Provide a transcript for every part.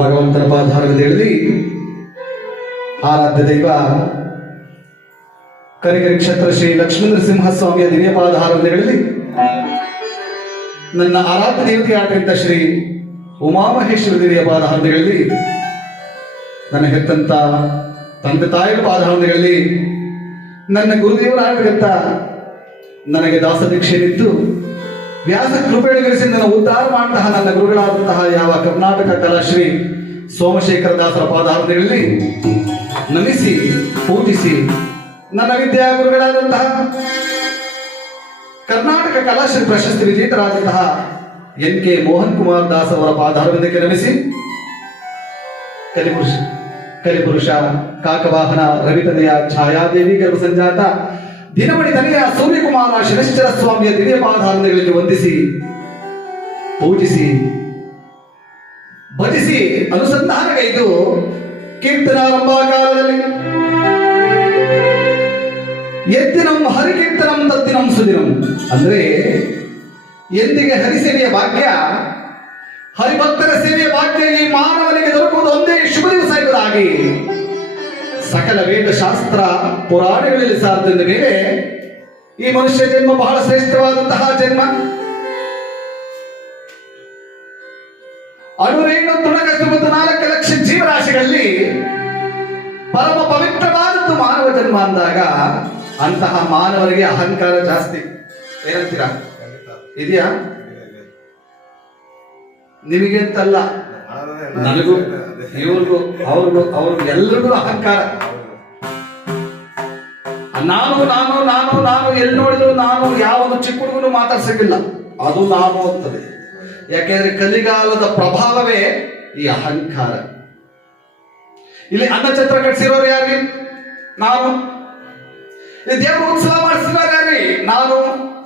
ಭಗವಂತನ ಪಾದಾರವಿಂದಗಳಲ್ಲಿ ಆರಾಧ್ಯ ದೈವ ಕರಿಗಿರಿ ಕ್ಷೇತ್ರ ಶ್ರೀ ಲಕ್ಷ್ಮೀ ನರಸಿಂಹಸ್ವಾಮಿಯ ದಿವ್ಯ ಪಾದಾರವಿಂದಗಳಲ್ಲಿ ನನ್ನ ಆರಾಧ್ಯ ದೇವತೆಯಾದಂಥ ಶ್ರೀ ಉಮಾಮಹೇಶ್ವರ ದೇವಿಯ ಪಾದಾರವಿಂದಗಳಲ್ಲಿ ನನ್ನ ಹೆತ್ತಂತ ತಂದೆ ತಾಯಿಯ ಪಾದಾರವಿಂದಗಳಲ್ಲಿ ನನ್ನ ಗುರುದೇವರಾಗಿರುವಂತ ನನಗೆ ದಾಸ ದೀಕ್ಷೆಯನ್ನಿತ್ತು ವ್ಯಾಸ ಕೃಪೆಗಳಿಸಿ ನನ್ನ ಉದ್ಧಾರ ಮಾಡುವಂತಹ ನನ್ನ ಗುರುಗಳಾದಂತಹ ಯಾವ ಕರ್ನಾಟಕ ಕಲಾಶ್ರೀ ಸೋಮಶೇಖರ ದಾಸರ ಪಾದಾರಗಳಲ್ಲಿ ನಮಿಸಿ ಪೂಜಿಸಿ ನನ್ನ ವಿದ್ಯಾ ಗುರುಗಳಾದಂತಹ ಕರ್ನಾಟಕ ಕಲಾಶ್ರೀ ಪ್ರಶಸ್ತಿ ವಿಜೇತರಾದಂತಹ NK ಮೋಹನ್ ಕುಮಾರ್ ದಾಸ್ ಅವರ ಪಾದಾರವಿಂದಕ್ಕೆ ನಮಿಸಿ ಕಲಿಪುರುಷ ಕಾಕವಾಹನ ರವಿತನೆಯ ಛಾಯಾದೇವಿ ಗರ್ಭ ಸಂಜಾತ ದಿನಮಣಿ ತನೆಯ ಸೂರ್ಯಕುಮಾರ ಶನಿಶ್ಚರ ಸ್ವಾಮಿಯ ದಿವ್ಯ ಪಾದಾರಗಳಿಗೆ ವಂದಿಸಿ ಪೂಜಿಸಿ ಭಜಿಸಿ ಅನುಸಂಧಾನಗೈದು ಕೀರ್ತನಾರಂಭ ಕಾಲದಲ್ಲಿ ಎತ್ತಿನಂ ಹರಿಕೀರ್ತನಂ ತತ್ತಿನಂ ಸುದಿನಂ ಅಂದ್ರೆ ಎಂದಿಗೆ ಹರಿಸೇವೆಯ ಭಾಗ್ಯ ಹರಿಭಕ್ತರ ಸೇವೆಯ ಭಾಗ್ಯ ಈ ಮಾನವನಿಗೆ ದೊರಕುವುದು ಒಂದೇ ಶುಭ ದಿವಸ ಎಂಬುದಾಗಿ ಸಕಲ ವೇದ ಶಾಸ್ತ್ರ ಪುರಾಣಗಳಲ್ಲಿ ಸಾರ್ದ ಮೇಲೆ ಈ ಮನುಷ್ಯ ಜನ್ಮ ಬಹಳ ಶ್ರೇಷ್ಠವಾದಂತಹ ಜನ್ಮ. ಅಣುರೇಣು ತುಣಕ 4 ಲಕ್ಷ ಜೀವರಾಶಿಗಳಲ್ಲಿ ಪರಮ ಪವಿತ್ರವಾದದ್ದು ಮಾನವ ಜನ್ಮ ಅಂದಾಗ ಅಂತಹ ಮಾನವರಿಗೆ ಅಹಂಕಾರ ಜಾಸ್ತಿ. ಏನಂತೀರಾ? ಇದೆಯಾ? ನಿಮಗೆ ಅಂತಲ್ಲ, ನನಗೂ ಇವ್ರಿಗೂ ಅವ್ರಿಗೂ ಎಲ್ಲರಿಗೂ ಅಹಂಕಾರ. ನಾನು ನಾನು ನಾನು ನಾನು ಎಲ್ಲಿ ನೋಡಿದ್ರು ನಾನು ಯಾವುದು ಚಿಕ್ಕ ಹುಡುಗನು ಮಾತಾಡ್ಸಂಗಿಲ್ಲ, ಅದು ನಾನು ಅಂತದೆ. ಯಾಕೆಂದ್ರೆ ಕಲಿಗಾಲದ ಪ್ರಭಾವವೇ ಈ ಅಹಂಕಾರ. ಇಲ್ಲಿ ಅನ್ನಛತ್ರ ಕಟ್ಟಿಸಿರೋರು ಯಾರಿ? ನಾನು. ಇಲ್ಲಿ ದೇವ್ರ ಉತ್ಸವ ಮಾಡಿಸಿರೋರು ಯಾರಿ? ನಾನು.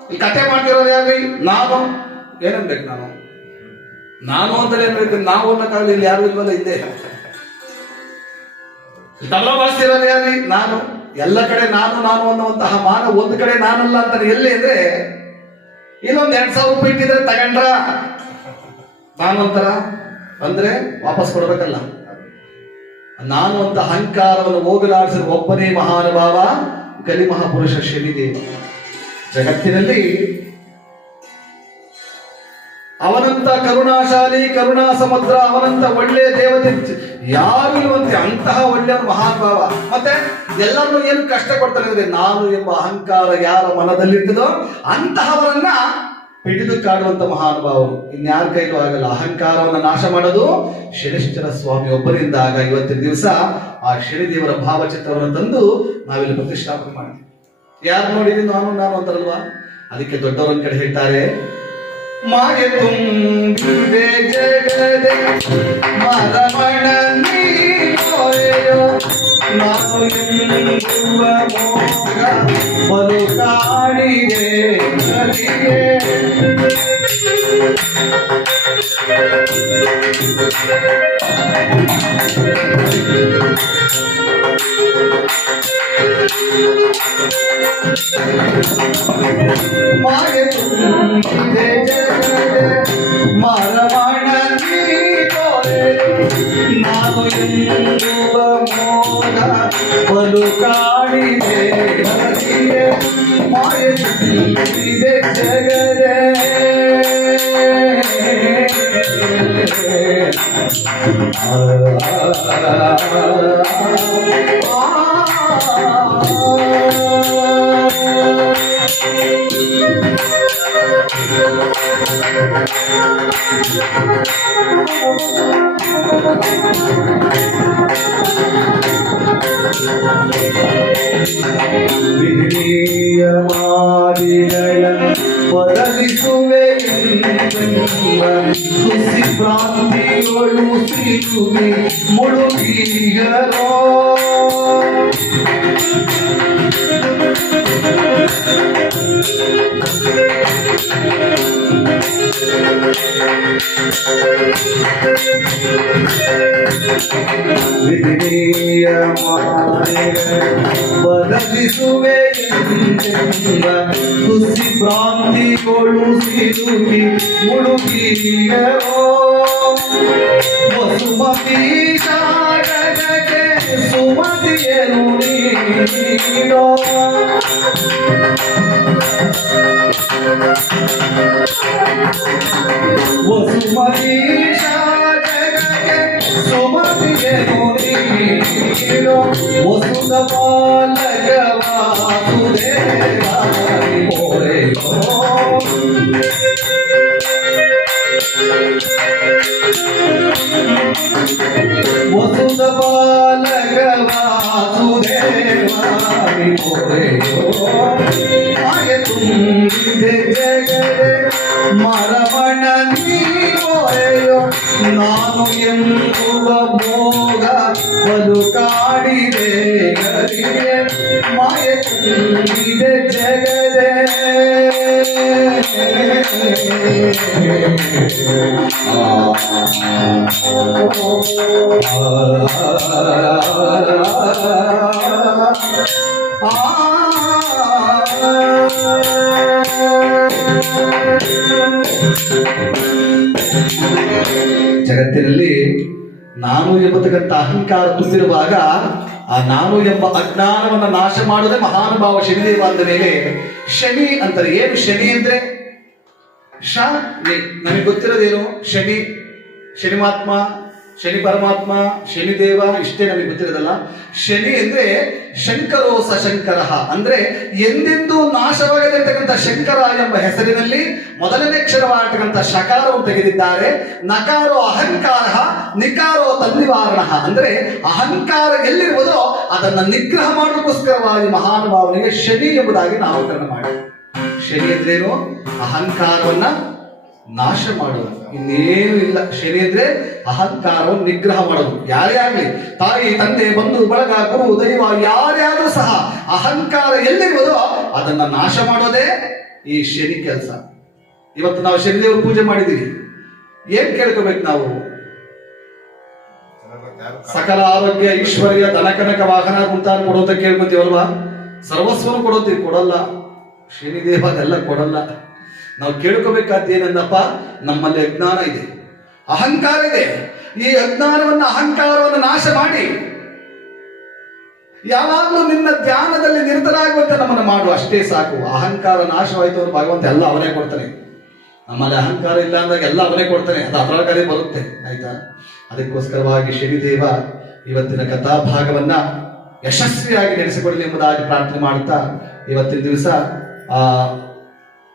ಇಲ್ಲಿ ಕಥೆ ಮಾಡ್ತಿರೋರು ಯಾರಿ? ನಾನು. ಏನನ್ಬೇಕು ನಾನು ಅಂತಲೇ ಏನ್ಬೇಕು? ನಾವು ಅನ್ನೋಕ್ಕಾಗಲಿ, ಇಲ್ಲಿ ಯಾರು ಇಲ್ವಲ್ಲ, ಇದ್ದೇ. ತಬಲ ಬಾರಿಸ್ತಿರೋರು ಯಾರಿ? ನಾನು. ಎಲ್ಲ ಕಡೆ ನಾನು ನಾನು ಅನ್ನುವಂತಹ ಮಾನವ ಒಂದು ಕಡೆ ನಾನಲ್ಲ ಅಂತಾನೆ. ಎಲ್ಲಿ ಅಂದ್ರೆ ಇಲ್ಲೊಂದು 2,000 ರೂಪಾಯಿ ಇಟ್ಟಿದ್ರೆ ತಗೊಂಡ್ರ ನಾನು ಅಂತಾರ ಅಂದ್ರೆ ವಾಪಸ್ ಕೊಡ್ಬೇಕಲ್ಲ. ನಾನು ಅಂತ ಅಹಂಕಾರವನ್ನು ಹೋಗಲಾಡಿಸಿದ ಒಬ್ಬನೇ ಮಹಾನುಭಾವ ಕಲಿ ಮಹಾಪುರುಷ ಶನಿದೇವ. ಜಗತ್ತಿನಲ್ಲಿ ಅವನಂತ ಕರುಣಾಶಾಲಿ, ಕರುಣಾ ಸಮುದ್ರ, ಅವನಂತ ಒಳ್ಳೆ ದೇವತೆ ಯಾರು ಇರುವಂತೆ ಅಂತಹ ಒಳ್ಳೆಯ ಮಹಾನುಭಾವ. ಮತ್ತೆ ಎಲ್ಲರನ್ನೂ ಏನು ಕಷ್ಟ ಕೊಡ್ತಾನೆ ಅಂದ್ರೆ ನಾನು ಎಂಬ ಅಹಂಕಾರ ಯಾರ ಮನದಲ್ಲಿರ್ತದೋ ಅಂತಹವರನ್ನ ಹಿಡಿದು ಕಾಡುವಂತ ಮಹಾನುಭಾವರು ಇನ್ಯಾರ ಕೈಲೂ ಆಗಲ್ಲ. ಅಹಂಕಾರವನ್ನು ನಾಶ ಮಾಡೋದು ಶನಿಶ್ಚರ ಸ್ವಾಮಿ ಒಬ್ಬರಿಂದ. ಆಗ ಇವತ್ತಿನ ದಿವಸ ಆ ಶನಿದೇವರ ಭಾವಚಿತ್ರವನ್ನು ತಂದು ನಾವಿಲ್ಲಿ ಪ್ರತಿಷ್ಠಾಪನೆ ಮಾಡ್ತೀವಿ. ಯಾರು ನೋಡಿದ್ರಿ ನಾನು ನಾನು ಅಂತಾರಲ್ವಾ? ಅದಕ್ಕೆ ದೊಡ್ಡವರೊಂದ್ ಕಡೆ ಹೇಳ್ತಾರೆ, ಮಾಗೆ ತುಂಬಿದೆ ಜಗದೆ ಮರಮಣ ನೀರೆಯೋ ನಾನು ಎಂಬುವ ಮೋಗ ಬಲು ಕಾಡಿದೆ ನದಿಗೆ. ಮಾಗೆ ತುಂಬಿದೆ ಜಗದೆ ಮರಮಣ ನೀರೆಯೋ ನಾನು ಎಂಬುವ ಮೋಗ ಬಲು ಕಾಡಿದೆ ನದಿಗೆ. ಮಾಗೆ ತುಂಬಿದೆ ಜಗದೆ ವಿಧಿಯ ಮಾದಿಗಳ ಒದಗಿಸುವೆ ಹುಸಿ ಪ್ರಾಂತಿಗಳು ಸಿಗುವೆ ಮುಳುಗಿಗರೋ. ವಿಧಿಯ ಬದಲಿಸುವೆ ಹುಸಿ ಭ್ರಾಂತಿಗಳು ಸಿಲುಕಿ ಮುಳುಗಿಯೋ ವಸುಮ ಈಶಾ ಜಗಕ್ಕೆ ಸುಮತಿಯನ್ನು ನೀಡೋ ವಸುಮತೀಶಾ ಜಗಕ್ಕೆ ಸುಮತಿಯನ್ನು ನೀಡೋ ವಸುದ ಪಾಲಕ ವಾಸುದೇವಾನಿ ಪೋರೆಯೋ ವಸುದ ಪಾಲಕ ವಾಸುದೇವಾನಿ ಪೋರೆಯೋ ಮಾಯ ತುಂಬಿದೆ ಜಗದೆ ಮರಮಣ ನೀವೋ ನಾನು ಎಂಬುವ ಮೋಗ ಬದುಕಾಡಿದೆ ಗರಿಗೆ ಮಾಯ ತುಂಬಿದೆ ಜಗದೆ ಜಗತ್ತಿನಲ್ಲಿ ನಾನು ಎಂಬತಕ್ಕಂಥ ಅಹಂಕಾರ ತುಂಬಿರುವಾಗ ಆ ನಾನು ಎಂಬ ಅಜ್ಞಾನವನ್ನು ನಾಶ ಮಾಡುವುದೇ ಮಹಾನುಭಾವ ಶನಿದೇವ ಅಂದ ಮೇಲೆ ಶನಿ ಅಂತಾರೆ. ಏನು ಶನಿ ಅಂದ್ರೆ ಶನಿ ನಮಗೆ ಗೊತ್ತಿರೋದೇನು? ಶನಿ ಶನಿಮಾತ್ಮ, ಶನಿ ಪರಮಾತ್ಮ, ಶನಿದೇವ, ಇಷ್ಟೇ ನಮಗೆ ಗೊತ್ತಿರೋದಲ್ಲ. ಶನಿ ಅಂದ್ರೆ ಶಂಕರೋ ಸಶಂಕರ ಅಂದ್ರೆ ಎಂದೆಂದೂ ನಾಶವಾಗದಿರ್ತಕ್ಕಂಥ ಶಂಕರ ಎಂಬ ಹೆಸರಿನಲ್ಲಿ ಮೊದಲನೇ ಅಕ್ಷರವಾಗಿರ್ತಕ್ಕಂಥ ಶಕಾರವನ್ನು ತೆಗೆದಿದ್ದಾರೆ. ನಕಾರೋ ಅಹಂಕಾರ, ನಿಕಾರೋ ತನ್ನಿವಾರಣ ಅಂದ್ರೆ ಅಹಂಕಾರ ಎಲ್ಲಿರುವುದೋ ಅದನ್ನ ನಿಗ್ರಹ ಮಾಡೋಕ್ಕೋಸ್ಕರವಾಗಿ ಮಹಾನುಭಾವನಿಗೆ ಶನಿ ಎಂಬುದಾಗಿ ನಾಮಕರಣ ಮಾಡಿ. ಶನಿ ಅಂದ್ರೇನು? ಅಹಂಕಾರವನ್ನ ನಾಶ ಮಾಡುವುದು, ಇನ್ನೇನು ಇಲ್ಲ. ಶನಿ ಅಂದ್ರೆ ಅಹಂಕಾರವನ್ನು ನಿಗ್ರಹ ಮಾಡೋದು. ಯಾರೇ ಆಗಲಿ, ತಾಯಿ ತಂದೆ ಬಂಧು ಬಳಗ ಗುರು ದೈವ ಯಾರೇ ಆದರೂ ಸಹ ಅಹಂಕಾರ ಎಲ್ಲಿರುವುದೋ ಅದನ್ನ ನಾಶ ಮಾಡೋದೇ ಈ ಶನಿ ಕೆಲಸ. ಇವತ್ತು ನಾವು ಶನಿದೇವ್ರ ಪೂಜೆ ಮಾಡಿದೀವಿ, ಏನ್ ಕೇಳ್ಕೋಬೇಕು ನಾವು? ಸಕಲ ಆರೋಗ್ಯ ಐಶ್ವರ್ಯ ಧನಕನಕ ವಾಹನ ಮುಂತಾದ ಕೊಡೋದ ಕೇಳ್ಕೊತೀವಲ್ವಾ? ಸರ್ವಸ್ವನು ಕೊಡೋತೀವಿ, ಕೊಡಲ್ಲ. ಶನಿದೇವ ಅದೆಲ್ಲ ಕೊಡಲ್ಲ. ನಾವು ಕೇಳ್ಕೋಬೇಕಾದ ಏನನ್ನಪ್ಪ? ನಮ್ಮಲ್ಲಿ ಅಜ್ಞಾನ ಇದೆ, ಅಹಂಕಾರ ಇದೆ. ಈ ಅಜ್ಞಾನವನ್ನು ಅಹಂಕಾರವನ್ನು ನಾಶ ಮಾಡಿ ಯಾವಾಗಲೂ ನಿನ್ನ ಧ್ಯಾನದಲ್ಲಿ ನಿರತರಾಗುವಂತೆ ನಮ್ಮನ್ನು ಮಾಡು, ಅಷ್ಟೇ ಸಾಕು. ಅಹಂಕಾರ ನಾಶವಾಯಿತು ಅಂದ್ರೆ ಭಗವಂತ ಎಲ್ಲ ಅವನೇ ಕೊಡ್ತಾನೆ. ನಮ್ಮಲ್ಲಿ ಅಹಂಕಾರ ಇಲ್ಲ ಅಂದಾಗ ಎಲ್ಲ ಅವನೇ ಕೊಡ್ತಾನೆ, ಅದು ಅದರೊಳಗಡೆ ಬರುತ್ತೆ. ಆಯ್ತಾ? ಅದಕ್ಕೋಸ್ಕರವಾಗಿ ಶನಿದೇವ ಇವತ್ತಿನ ಕಥಾಭಾಗವನ್ನ ಯಶಸ್ವಿಯಾಗಿ ನಡೆಸಿಕೊಡಲಿ ಎಂಬುದಾಗಿ ಪ್ರಾರ್ಥನೆ ಮಾಡುತ್ತಾ ಇವತ್ತಿನ ದಿವಸ